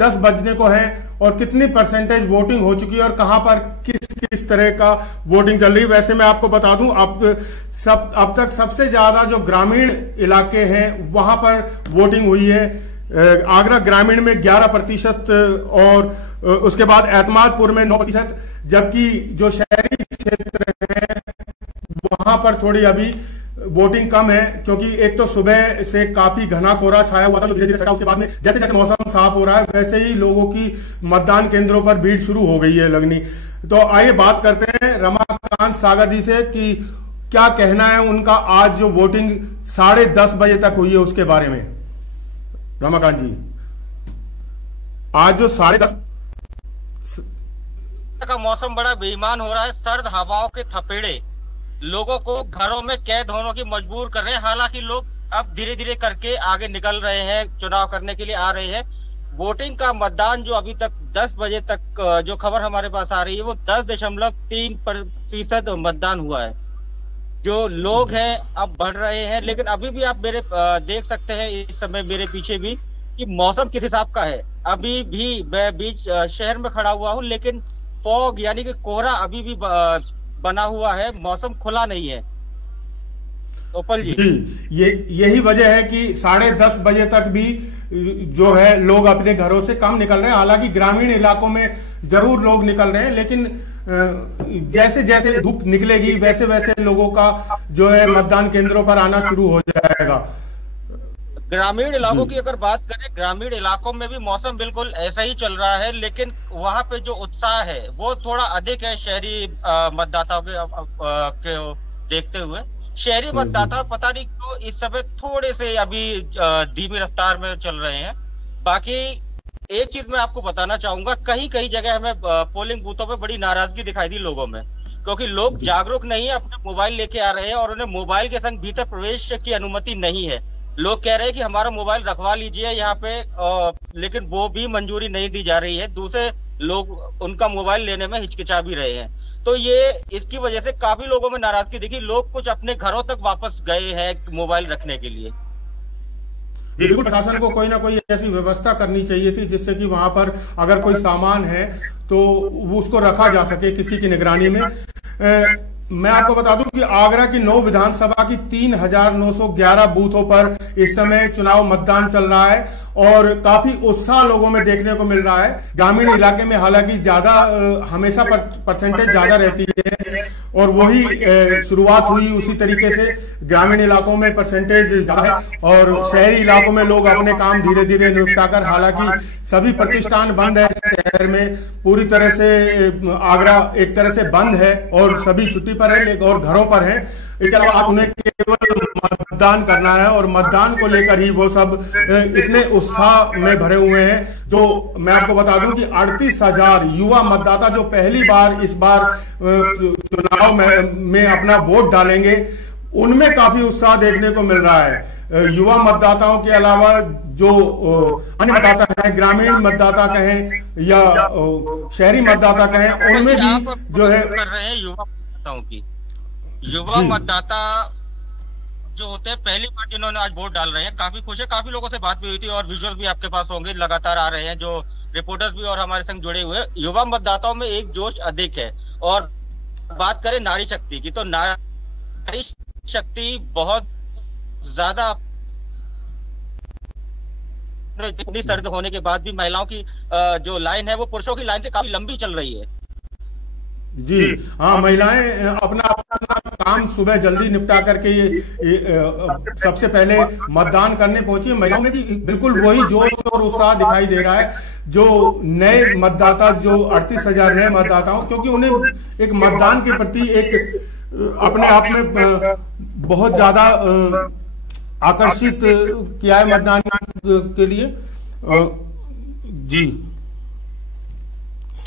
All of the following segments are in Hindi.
10 बजने को है और कितनी परसेंटेज वोटिंग हो चुकी है और कहां पर किस किस तरह का वोटिंग चल रही है। वैसे मैं आपको बता दूं, अब तक सबसे ज्यादा जो ग्रामीण इलाके हैं वहां पर वोटिंग हुई है। आगरा ग्रामीण में 11% और उसके बाद एतमादपुर में 9%, जबकि जो शहरी क्षेत्र है वहां पर थोड़ी अभी वोटिंग कम है, क्योंकि एक तो सुबह से काफी घना कोहरा छाया हुआ था जो धीरे धीरे छटा। उसके बाद में जैसे जैसे मौसम साफ हो रहा है वैसे ही लोगों की मतदान केंद्रों पर भीड़ शुरू हो गई है लगनी। तो आइए बात करते हैं रमाकांत सागर जी से कि क्या कहना है उनका आज जो वोटिंग 10:30 बजे तक हुई है उसके बारे में। रमाकांत जी, आज जो 10:30 का मौसम बड़ा बेईमान हो रहा है। सर्द हवाओं के थपेड़े लोगों को घरों में कैद होने की मजबूर कर रहे हैं। हालांकि लोग अब धीरे धीरे करके आगे निकल रहे हैं, चुनाव करने के लिए आ रहे हैं। वोटिंग का मतदान जो अभी तक 10 बजे तक जो खबर हमारे पास आ रही है वो 10.3% मतदान हुआ है। जो लोग हैं अब बढ़ रहे हैं, लेकिन अभी भी आप मेरे देख सकते हैं इस समय मेरे पीछे भी कि मौसम किस हिसाब का है। अभी भी मैं बीच शहर में खड़ा हुआ हूँ, लेकिन फॉग यानी कि कोहरा अभी भी बना हुआ है, मौसम खुला नहीं है। गोपाल जी, यही वजह है कि 10:30 बजे तक भी जो है लोग अपने घरों से कम निकल रहे हैं। हालांकि ग्रामीण इलाकों में जरूर लोग निकल रहे हैं, लेकिन जैसे जैसे धूप निकलेगी वैसे वैसे लोगों का जो है मतदान केंद्रों पर आना शुरू हो जाएगा। ग्रामीण इलाकों की अगर बात करें, ग्रामीण इलाकों में भी मौसम बिल्कुल ऐसा ही चल रहा है, लेकिन वहां पे जो उत्साह है वो थोड़ा अधिक है शहरी मतदाताओं के देखते हुए। शहरी मतदाता पता नहीं क्यों इस समय थोड़े से अभी धीमी रफ्तार में चल रहे हैं। बाकी एक चीज मैं आपको बताना चाहूंगा, कहीं कहीं जगह हमें पोलिंग बूथों पे बड़ी नाराजगी दिखाई दी लोगों में, क्योंकि लोग जागरूक नहीं है, अपने मोबाइल लेके आ रहे हैं और उन्हें मोबाइल के संग भीतर प्रवेश की अनुमति नहीं है। लोग कह रहे हैं कि हमारा मोबाइल रखवा लीजिए यहाँ पे, लेकिन वो भी मंजूरी नहीं दी जा रही है। दूसरे लोग उनका मोबाइल लेने में हिचकिचा भी रहे हैं। तो ये इसकी वजह से काफी लोगों में नाराजगी दिखी। लोग कुछ अपने घरों तक वापस गए हैं मोबाइल रखने के लिए। बिल्कुल, प्रशासन को कोई ना कोई ऐसी व्यवस्था करनी चाहिए थी जिससे कि वहां पर अगर कोई सामान है तो वो उसको रखा जा सके किसी की निगरानी में। मैं आपको बता दूं कि आगरा की 9 विधानसभा की 3,911 बूथों पर इस समय चुनाव मतदान चल रहा है और काफी उत्साह लोगों में देखने को मिल रहा है। ग्रामीण इलाके में हालांकि ज्यादा हमेशा परसेंटेज ज्यादा रहती है और वही शुरुआत हुई उसी तरीके से। ग्रामीण इलाकों में परसेंटेज ज्यादा है और शहरी इलाकों में लोग अपने काम धीरे धीरे निपटाकर, हालांकि सभी प्रतिष्ठान बंद है शहर में, पूरी तरह से आगरा एक तरह से बंद है और सभी छुट्टी पर है और घरों पर है। इसके अलावा उन्हें केवल मतदान करना है और मतदान को लेकर ही वो सब इतने उत्साह में भरे हुए हैं। जो मैं आपको बता दूं कि 38,000 युवा मतदाता जो पहली बार इस बार चुनाव में अपना वोट डालेंगे, उनमें काफी उत्साह देखने को मिल रहा है। युवा मतदाताओं के अलावा जो अन्य मतदाता हैं, ग्रामीण मतदाता कहें या शहरी मतदाता कहें, उनमें भी जो है कर रहे हैं युवा मतदाताओं की। युवा मतदाता जो होते हैं पहली बार जिन्होंने आज वोट डाल रहे हैं, काफी खुश है। काफी लोगों से बात भी हुई थी और विजुअल भी आपके पास होंगे, लगातार आ रहे हैं जो रिपोर्टर्स भी और हमारे संग जुड़े हुए। युवा मतदाताओं में एक जोश अधिक है। और बात करें नारी शक्ति की, तो नारी शक्ति बहुत ज्यादा, इतनी सर्द होने के बाद भी महिलाओं की जो लाइन है वो पुरुषों की लाइन से काफी लंबी चल रही है। जी हाँ, महिलाएं अपना अपना काम सुबह जल्दी निपटा करके सबसे पहले मतदान करने पहुंची। महिलाओं में भी बिल्कुल वही जोश और उत्साह दिखाई दे रहा है। जो नए मतदाता, जो 38,000 नए मतदाताओं, क्योंकि उन्हें एक मतदान के प्रति एक अपने आप में बहुत ज्यादा आकर्षित किया है मतदान के लिए। जी,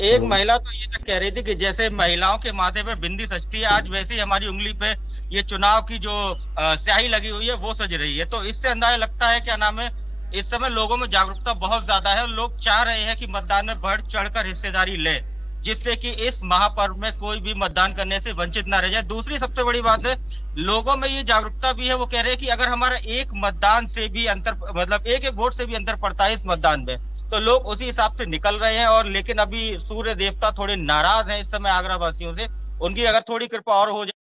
एक महिला तो ये तक कह रही थी कि जैसे महिलाओं के माथे पर बिंदी सजती है, आज वैसे ही हमारी उंगली पे ये चुनाव की जो स्याही लगी हुई है वो सज रही है। तो इससे अंदाजा लगता है, क्या नाम है, इस समय लोगों में जागरूकता बहुत ज्यादा है और लोग चाह रहे हैं कि मतदान में बढ़ चढ़कर हिस्सेदारी ले, जिससे कि इस महापर्व में कोई भी मतदान करने से वंचित ना रह जाए। दूसरी सबसे बड़ी बात है, लोगों में ये जागरूकता भी है। वो कह रहे हैं कि अगर हमारा एक मतदान से भी अंतर, मतलब एक वोट से भी अंतर पड़ता है इस मतदान में, तो लोग उसी हिसाब से निकल रहे हैं। और लेकिन अभी सूर्य देवता थोड़े नाराज हैं इस समय आगरा वासियों से, उनकी अगर थोड़ी कृपा और हो जाए।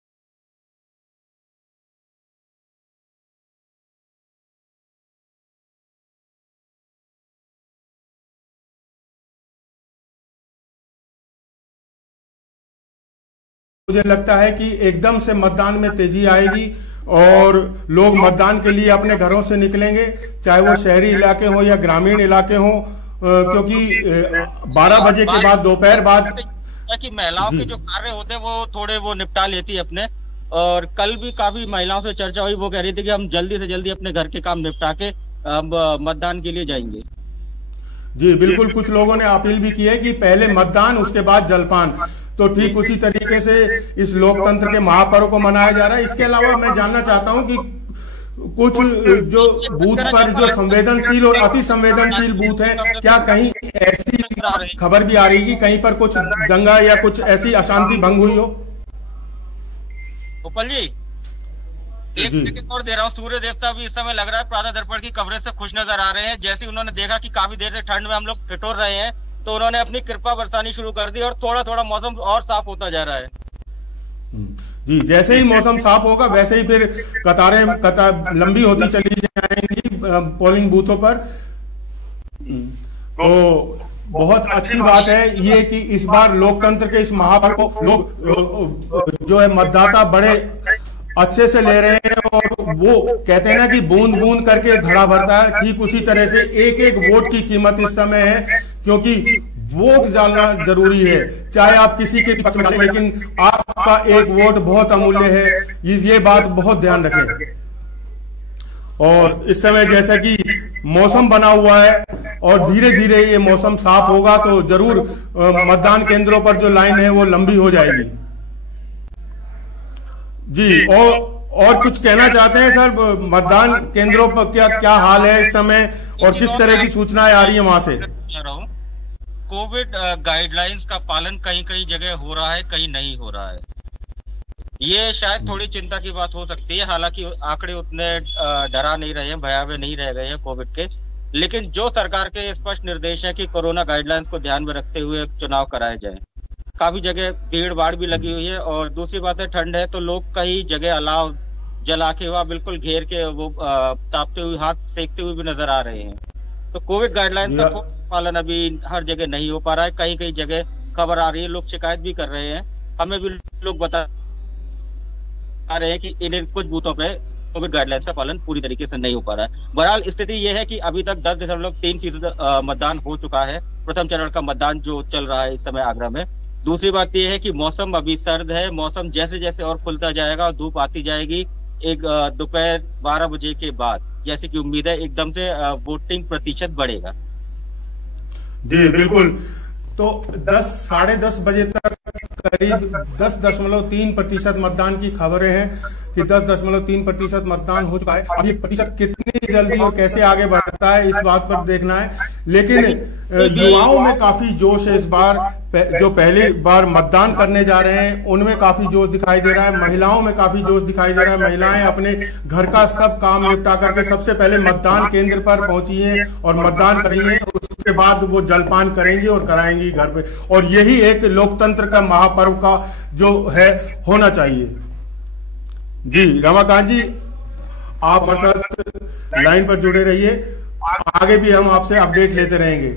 मुझे लगता है कि एकदम से मतदान में तेजी आएगी और लोग मतदान के लिए अपने घरों से निकलेंगे, चाहे वो शहरी इलाके हो या ग्रामीण इलाके हो, क्योंकि 12 बजे के बाद, दोपहर बाद कि महिलाओं के जो कार्य होते हैं वो थोड़े वो निपटा लेती है अपने। और कल भी काफी महिलाओं से चर्चा हुई, वो कह रही थी कि हम जल्दी से जल्दी अपने घर के काम निपटा के मतदान के लिए जाएंगे। जी बिल्कुल, कुछ लोगों ने अपील भी की है कि पहले मतदान उसके बाद जलपान। तो ठीक उसी तरीके से इस लोकतंत्र के महापर्व को मनाया जा रहा है। इसके अलावा मैं जानना चाहता हूं कि कुछ जो बूथ पर जो संवेदनशील और अति संवेदनशील बूथ हैं, क्या कहीं ऐसी खबर भी आ रही है कि कहीं पर कुछ दंगा या कुछ ऐसी अशांति भंग हुई हो? गोपाल जी, एक सेकंड और दे रहा हूँ। सूर्य देवता भी इस समय लग रहा है प्रातः दर्पण की कवरेज से खुश नजर आ रहे हैं। जैसे उन्होंने देखा कि काफी देर से ठंड में हम लोग ठिठुर रहे हैं, तो उन्होंने अपनी कृपा बरसानी शुरू कर दी और थोड़ा थोड़ा मौसम और साफ होता जा रहा है। जी, जैसे ही मौसम साफ होगा वैसे ही फिर कतारें लंबी होती चली जाएंगी पोलिंग बूथों पर। तो बहुत अच्छी बात है ये कि इस बार लोकतंत्र के इस महापर्व को लोग जो है मतदाता बड़े अच्छे से ले रहे हैं। और वो कहते हैं ना कि बूंद बूंद करके घड़ा भरता है, ठीक उसी तरह से एक एक वोट की कीमत इस समय है, क्योंकि वोट डालना जरूरी है। चाहे आप किसी के पक्ष में डालें, लेकिन आपका एक वोट बहुत अमूल्य है, ये बात बहुत ध्यान रखें। और इस समय जैसा कि मौसम बना हुआ है और धीरे धीरे ये मौसम साफ होगा तो जरूर मतदान केंद्रों पर जो लाइन है वो लंबी हो जाएगी। जी, और कुछ कहना चाहते हैं सर? मतदान केंद्रों पर क्या क्या हाल है इस समय और किस तरह की सूचनाएं आ रही है वहां से? कोविड गाइडलाइंस का पालन कहीं कहीं जगह हो रहा है, कहीं नहीं हो रहा है। ये शायद थोड़ी चिंता की बात हो सकती है। हालांकि आंकड़े उतने डरा नहीं रहे हैं, भयावह नहीं रह गए हैं कोविड के, लेकिन जो सरकार के स्पष्ट निर्देश है कि कोरोना गाइडलाइंस को ध्यान में रखते हुए चुनाव कराए जाए। काफी जगह भीड़ भाड़ भी लगी हुई है और दूसरी बात है ठंड है, तो लोग कई जगह अलाव जला के हुआ बिल्कुल घेर के वो तापते हुए, हाथ सेकते हुए भी नजर आ रहे हैं। तो कोविड गाइडलाइंस का पालन अभी हर जगह नहीं हो पा रहा है। कहीं कहीं जगह खबर आ रही है, लोग शिकायत भी कर रहे हैं, हमें भी लोग बता रहे हैं कि इन कुछ बूथों पे कोविड गाइडलाइंस का पालन पूरी तरीके से नहीं हो पा रहा है। बहरहाल स्थिति यह है कि अभी तक 10.3% मतदान हो चुका है, प्रथम चरण का मतदान जो चल रहा है इस समय आगरा में। दूसरी बात यह है कि मौसम अभी सर्द है, मौसम जैसे जैसे और खुलता जाएगा और धूप आती जाएगी, एक दोपहर 12 बजे के बाद जैसे कि उम्मीद है एकदम से वोटिंग प्रतिशत बढ़ेगा। जी बिल्कुल, तो 10-10:30 बजे तक करीब 10.3% मतदान की खबरें हैं कि 10.3% मतदान हो चुका है। अब ये प्रतिशत कितनी जल्दी और कैसे आगे बढ़ता है इस बात पर देखना है। लेकिन युवाओं में काफी जोश है इस बार, जो पहली बार मतदान करने जा रहे हैं उनमें काफी जोश दिखाई दे रहा है। महिलाओं में काफी जोश दिखाई दे रहा है। महिलाएं अपने घर का सब काम निपटा करके सबसे पहले मतदान केंद्र पर पहुंची हैं और मतदान कर रही हैं। उसके बाद वो जलपान करेंगी और कराएंगी घर पे। और यही एक लोकतंत्र का महापर्व का जो है होना चाहिए। जी रमाकांत जी, आप हमारे साथ लाइन पर जुड़े रहिए, आगे भी हम आपसे अपडेट लेते रहेंगे।